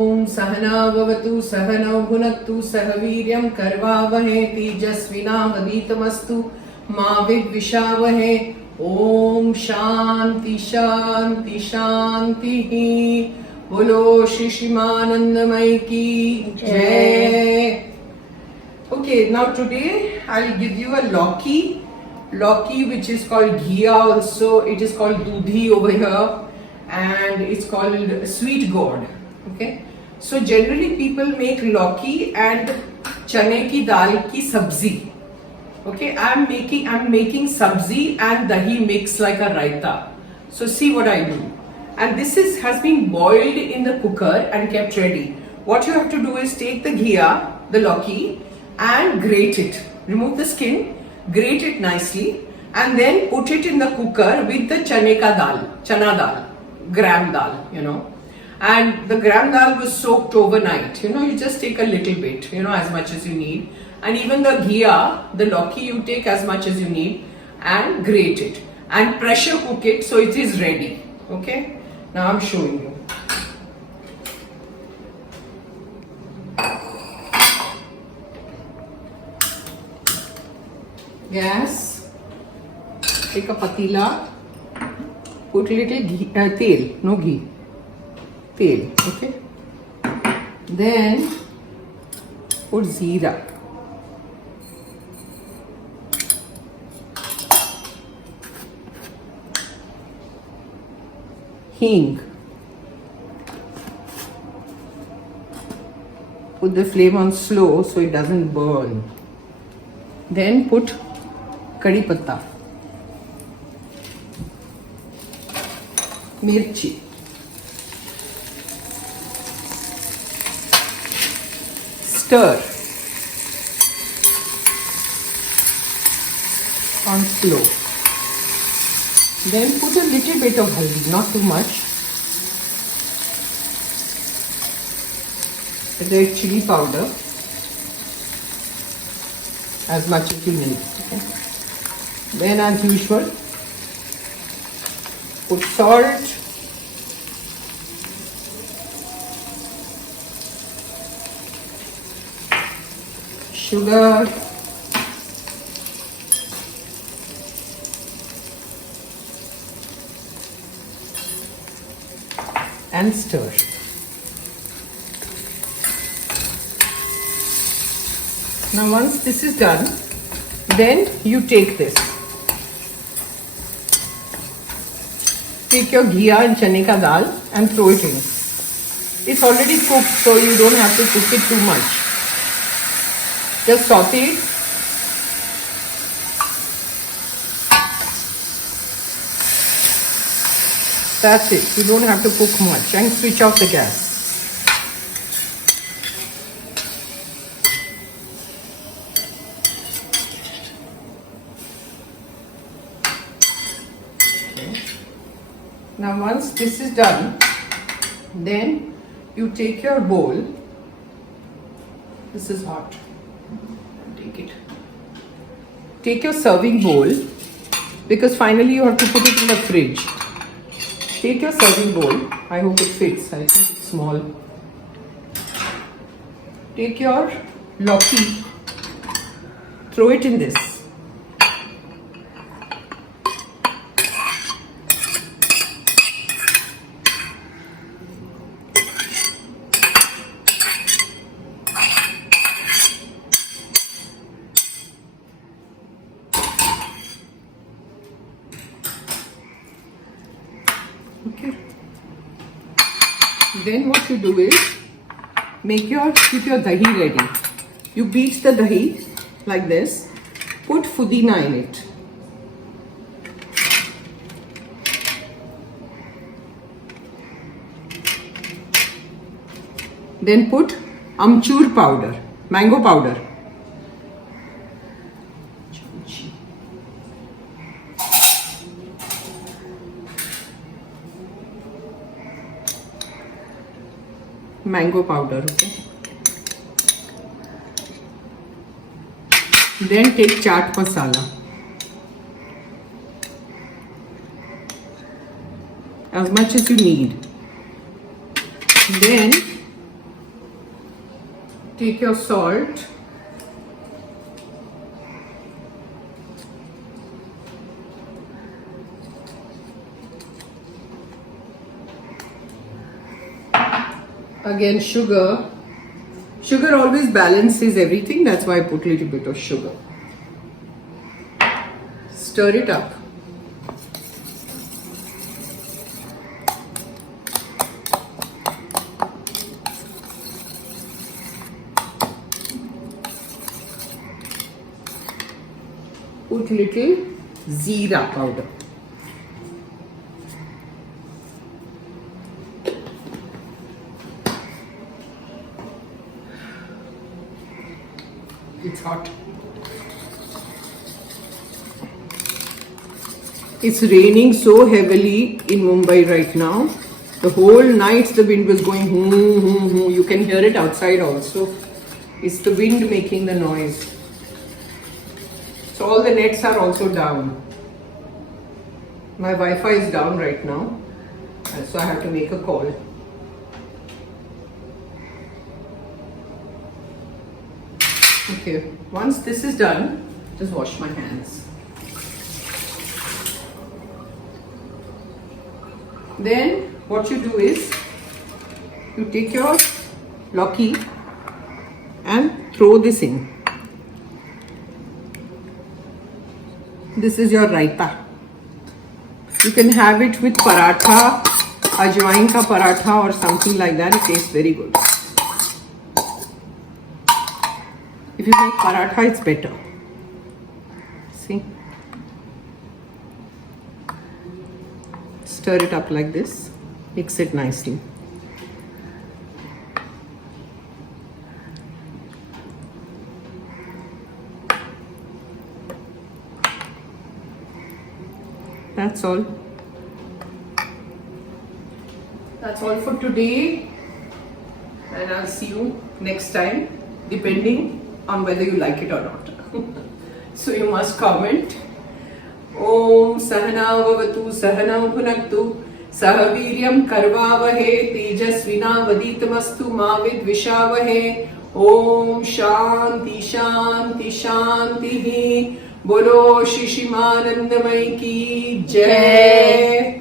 ओम सहना भवतु सहनौ भुनक्तु सह वीर्यं करवावहै तेजस्विनावधीतमस्तु मा विद्विषावहै। ओम शांति शांति शांति। बोलो श्री शिमानंदमय की जय। Okay, now today I'll give you a Lauki which is called ghia also. It is called dudhi over here and it's called sweet gourd. Okay, so generally people make Lauki and chane ki dal ki sabzi. Okay, I'm making sabzi and dahi mix like a raita. So see what I do. And this has been boiled in the cooker and kept ready. What you have to do is take the ghia, the Lauki, and grate it. Remove the skin, grate it nicely, and then put it in the cooker with the chana dal, gram dal, And the gram dal was soaked overnight. You just take a little bit, as much as you need. And even the ghia, the Lauki, you take as much as you need and grate it. And pressure cook it so it is ready. Okay? Now I'm showing you. Gas, take a patila, put little ghee, tel, no ghee, tel, okay. Then put jeera, hing, put the flame on slow so it doesn't burn. Then put कड़ी पत्ता, मिर्ची, stir on slow. Then put a little bit of haldi, not too much. Red chilli powder, as much as you need. Okay? Then as usual, put salt, sugar, and stir. Now once this is done, then you take this. Take your ghia and chane ka dal and throw it in. It's already cooked, so you don't have to cook it too much. Just saute it. That's it. You don't have to cook much. And switch off the gas. Now once this is done, then you take your bowl. This is hot. Take it. Take your serving bowl, because finally you have to put it in the fridge. Take your serving bowl. I hope it fits. I think it's small. Take your Lauki. Throw it in this. Okay. Then what you do is keep your dahi ready. You beat the dahi like this. Put pudina in it. Then put amchur powder, mango powder. Mango powder, okay. Then take chaat masala, as much as you need. Then Take your salt. Again, sugar. Sugar always balances everything. That's why I put a little bit of sugar. Stir it up. Put little jeera powder. It's hot. It's raining so heavily in Mumbai right now. The whole night the wind was going hoo, hoo, hoo. You can hear it outside also. It's the wind making the noise. So all the nets are also down. My Wi-Fi is down right now. So I have to make a call. Okay, once this is done, just wash my hands. Then what you do is, you take your Lauki and throw this in. This is your raita. You can have it with paratha, ajwain ka paratha or something like that. It tastes very good. If you make paratha, it's better. See? Stir it up like this. Mix it nicely. That's all. That's all for today. And I'll see you next time, depending on whether you like it or not. So you must comment. Om Sahana Vavatu Sahanam Bhunaktu Sahaviryam Karvavahe Tejasvina Vaditamastu Mavid Vishavahe. Om Shanti Shanti Shanti. Bolo Shishimanandamai ki Jai.